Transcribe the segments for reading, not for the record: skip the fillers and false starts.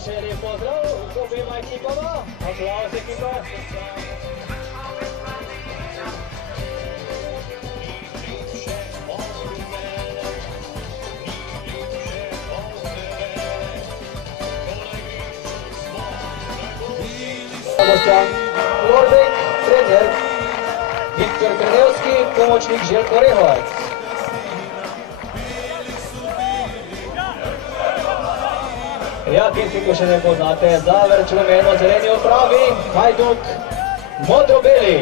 Še lep pozdrav obema ekipama, aplauz ekipa. Boštjan Lorbek, trener, Viktor Krnevski, pomočnik Željko Rehovac. Ja, tisti, ko še ne poznate, Zavrč rumeno-zeleni opravi, Hajduk modro-beli.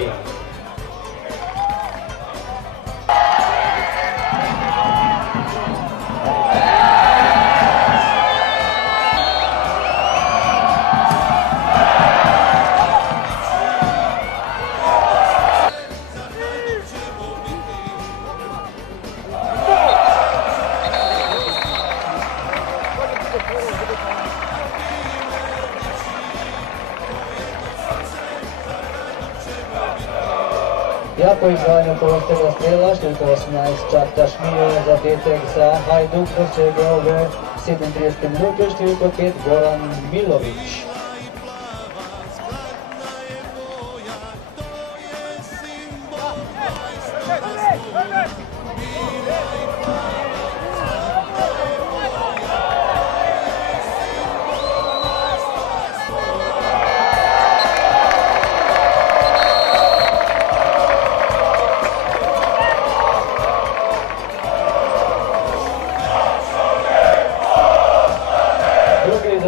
Ja, po izvajanju prostega strela, številka 18, Čarta Šmije, zadetek za Hajduk dosegel v 37 minuti, številko 5, Goran Milović.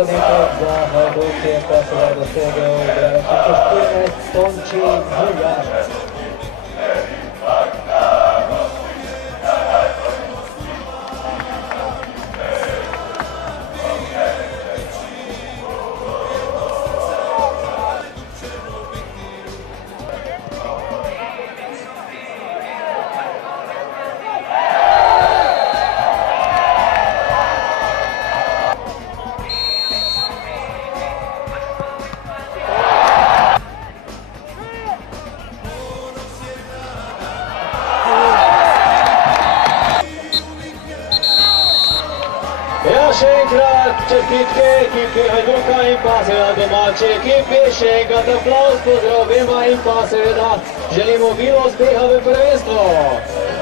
Zadetek za Hajduk je pa seveda dosegel igralec 14, Tonči Buljar. Ja, še enkrat čestitke ekipi Hajduka in pa seveda domače ekipi, še enkrat aplauz, pozdrav obema in pa seveda želimo bilo uspeha v prvenstvu.